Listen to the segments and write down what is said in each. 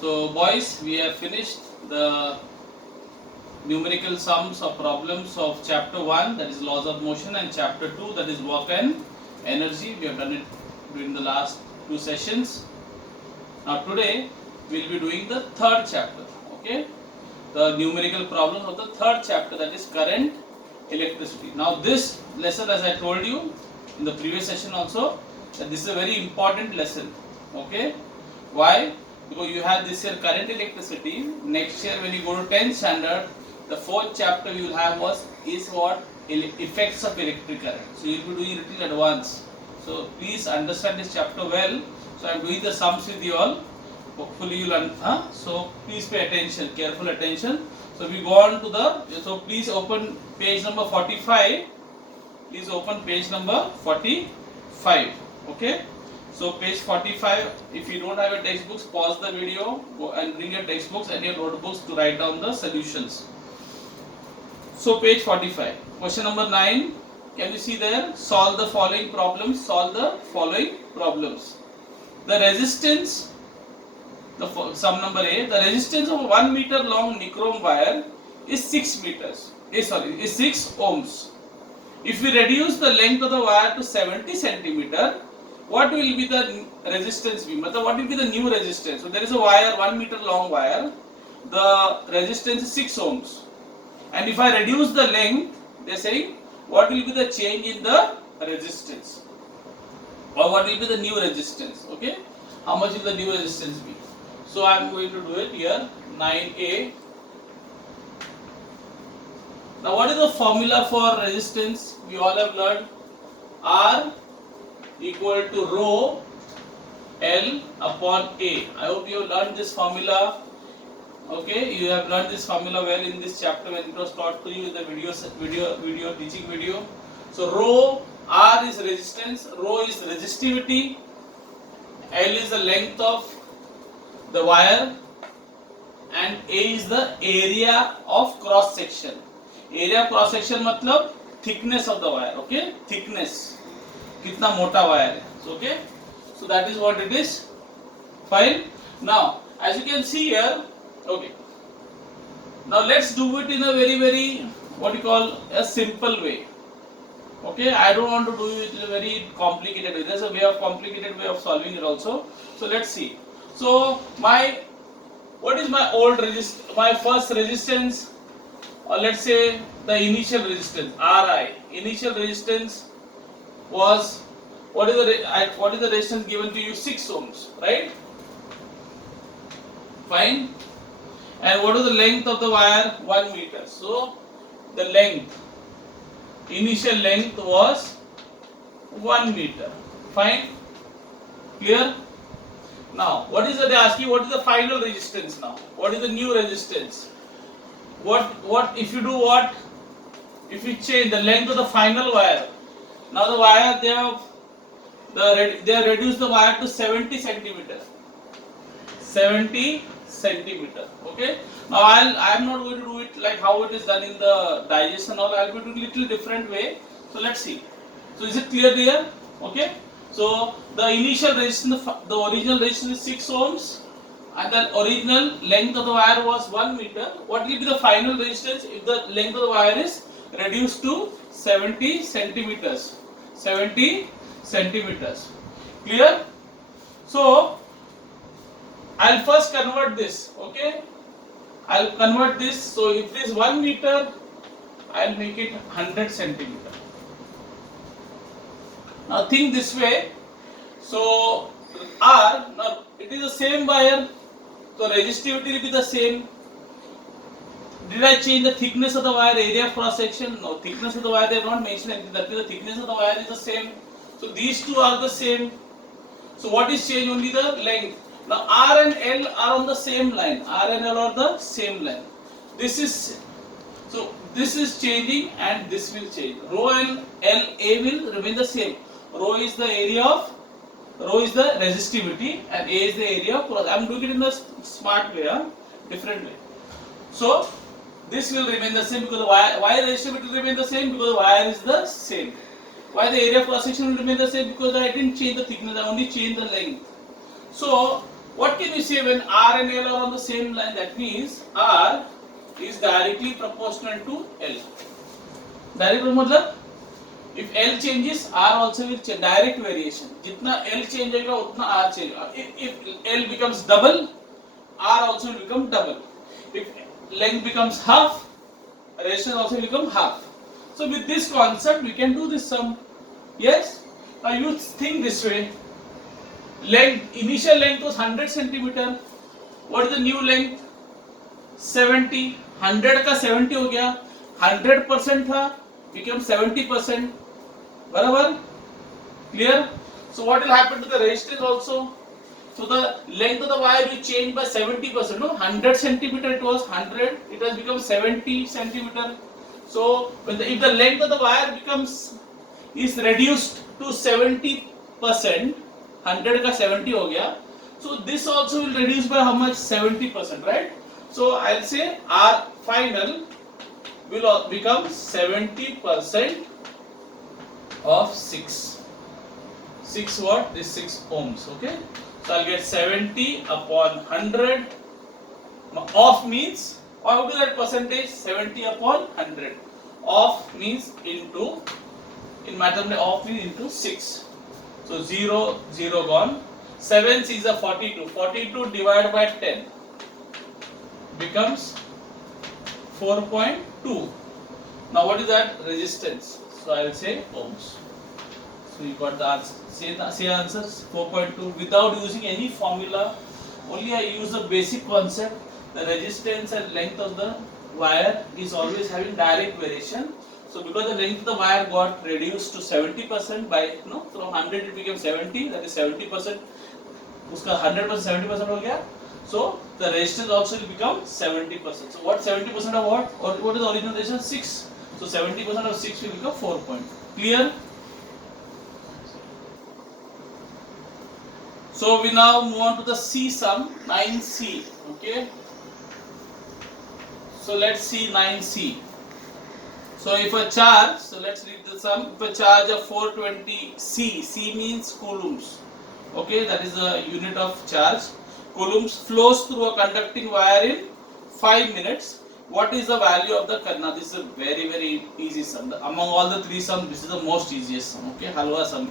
So boys, we have finished the numerical sums of problems of chapter 1, that is laws of motion, and chapter 2, that is work and energy. We have done it during the last 2 sessions. Now today we will be doing the third chapter, okay? The numerical problems of the third chapter, that is current, electricity. Now this lesson, as I told you in the previous session also, that this is a very important lesson, okay? Why? Because you have this year current, electricity. Next year when you go to 10th standard, the fourth chapter you will have is what? Effects of electric current. So you will be doing little advanced. So please understand this chapter well. So I am doing the sums with you all. Hopefully you will so please pay attention, careful attention. So we go on to the, so please open page number 45. Please open page number 45. Okay. So page 45, if you don't have your textbooks, pause the video, go and bring your textbooks and your notebooks to write down the solutions. So page 45, question number 9, can you see there? Solve the following problems, solve the following problems. The resistance, sum number A, the resistance of a 1 meter long nichrome wire is 6 meters, is 6 ohms. If we reduce the length of the wire to 70 centimeter, what will be the resistance be? What will be the new resistance? So there is a wire, 1 meter long wire, the resistance is 6 ohms. And if I reduce the length, they are saying what will be the change in the resistance? Or what will be the new resistance? Okay? How much will the new resistance be? So I am going to do it here, 9A. Now what is the formula for resistance? We all have learned R equal to rho L upon A. I hope you have learned this formula. Okay, you have learned this formula well in this chapter when it was taught to you in the video teaching video. So rho, R is resistance, rho is resistivity, L is the length of the wire, and A is the area of cross section. Area of cross section matlab thickness of the wire. Okay, thickness. कितना मोटा wire है. So, okay, so that is what it is. Fine. Now as you can see here, okay, now let's do it in a very what you call a simple way. Okay, I don't want to do it in a very complicated way. There's a way of complicated way of solving it also. So let's see. So what is my old my first resistance, or let's say the initial resistance, Ri. Initial resistance was, what is the resistance given to you? 6 ohms, right? Fine. And what is the length of the wire? 1 meter. So the length, initial length was 1 meter. Fine. Clear? Now what is the, they ask you what is the final resistance now? What is the new resistance? What if you do what? If you change the length of the final wire. Now the wire, they have reduced the wire to 70 centimeter. 70 centimeter. Okay. Now I am not going to do it like how it is done in the digestion. All I will be doing little different way. So let's see. So is it clear here? Okay. So the initial resistance, the original resistance is 6 ohms, and the original length of the wire was 1 meter. What will be the final resistance if the length of the wire is reduced to 70 centimeters? 70 centimeters. Clear? So I'll first convert this. Okay, I'll convert this. So if it is 1 meter, I'll make it 100 centimeter. Now think this way. So R, now it is the same wire, so resistivity will be the same. Did I change the thickness of the wire, area of cross section? No, thickness of the wire they have not mentioned anything. That is, the thickness of the wire is the same. So these two are the same. So what is changed? Only the length. Now R and L are on the same line. R and L are the same line. This is changing and this will change. Rho and L, A will remain the same. Rho is the resistivity and A is the area of cross. I am doing it in a smart way, different way. So this will remain the same because why resistivity will remain the same? Because the wire is the same. Why the area of cross section will remain the same? Because I didn't change the thickness, I only changed the length. So What can you say when R and L are on the same line? That means R is directly proportional to L. Direct मतलब if L changes, R also will change. Direct variation. जितना L change होगा उतना R change होगा. If L becomes double, R also will become double. If length becomes half, resistance also will become half. So with this concept, we can do this sum. Yes. Now you think this way. Length, initial length was 100 centimeter. What is the new length? 70. 100 का 70 हो गया. 100% था, become 70%. बराबर? Clear? So what will happen to the resistance also? So the length of the wire will change by 70%. No, 100 centimeter it was 100. It has become 70 centimeter. So when if the length of the wire is reduced to 70%, 100 का 70 हो गया. So this also will reduce by how much? 70%, right? So I'll say R final will become 70% of 6. 6 what? This 6 ohms. Okay. So I'll get 70 upon 100. Off means, what will that percentage? 70 upon 100. Off means into, in mathematics, off means into 6. So 0, 0 gone. 7 is a 42. 42 divided by 10 becomes 4.2. Now what is that? Resistance. So I will say ohms. So you got the answer. Say answers. 4.2 without using any formula. Only I use the basic concept. The resistance and length of the wire is always having direct variation. So because the length of the wire got reduced to 70% by from 100 it became 70. That is 70%. उसका 100% 70% हो गया. So the resistance also will become 70%. So what 70% of what? Or what is the original resistance? 6. So 70% of 6 will become 4 point. Clear? So we now move on to the C sum, 9C. Okay. So let's see 9C. So if a charge, so let's read the sum. If a charge of 420 C, C means coulombs. Okay, that is the unit of charge. Coulombs flows through a conducting wire in 5 minutes. What is the value of the current? Now this is a very very easy sum. Among all the 3 sums, this is the most easiest sum. Okay, halwa sum.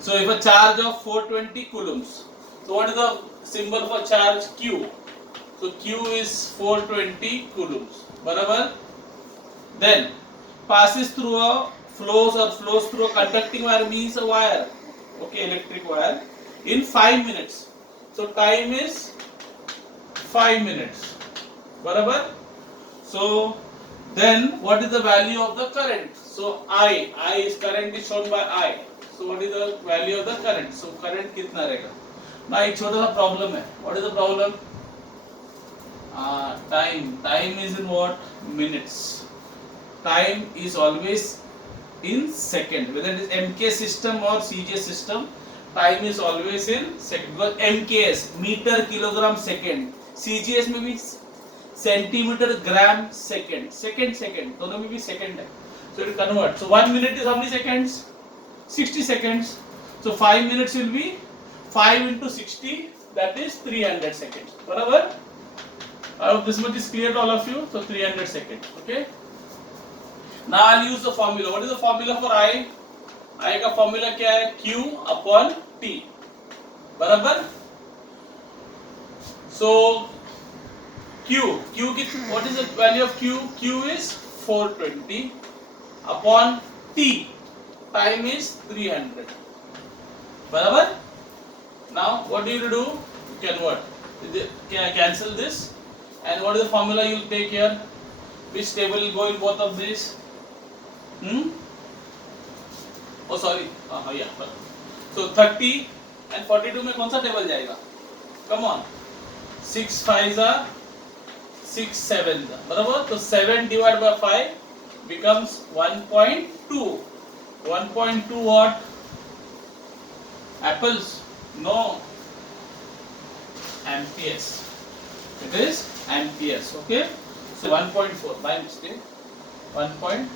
So if a charge of 420 coulombs. So what is the symbol for charge? Q. So Q is 420 coulombs. Barabar? Then passes through a flows through a conducting wire means a wire. Okay, electric wire in 5 minutes. So time is 5 minutes. Barabar? So then what is the value of the current? So I is current is shown by I. So what is the value of the current? So current कितना रहेगा? ना एक छोटा सा problem है. What is the problem? Time. Time is in what? Minutes. Time is always in second. Whether it is MK system or CJ system, time is always in second. Because MKS meter kilogram second. CGS में भी centimeter gram second. Second. दोनों में भी second है. So it will convert. So 1 minute is how many seconds? 60 seconds. So 5 minutes will be 5 into 60. That is 300 seconds. Barabar? I hope this much is clear to all of you. So 300 seconds. Okay. Now I'll use the formula. What is the formula for I? I का formula क्या है? Q upon T. बराबर? So Q what is the value of Q? Q is 420 upon T. Time is 300. बराबर? Now what do you do? You can what? Cancel this. And what is the formula you will take here? Which table will go in both of these? Oh sorry. Yeah. So 30 and 42 में कौन सा table जाएगा? Come on. 6 5s are 6 7s. बराबर? तो 7 divided by 5 becomes 1.2. 1.2 what? Apples? No. Amperes. It is amperes. Okay. So 1.4. My mistake. 1.4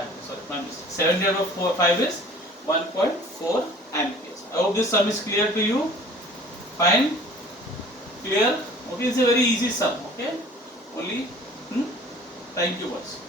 amperes. Sorry, my mistake. 7 divided by 5 is 1.4 amperes. I hope this sum is clear to you. Fine. Clear? Okay, it's a very easy sum. Okay, only thank you boys.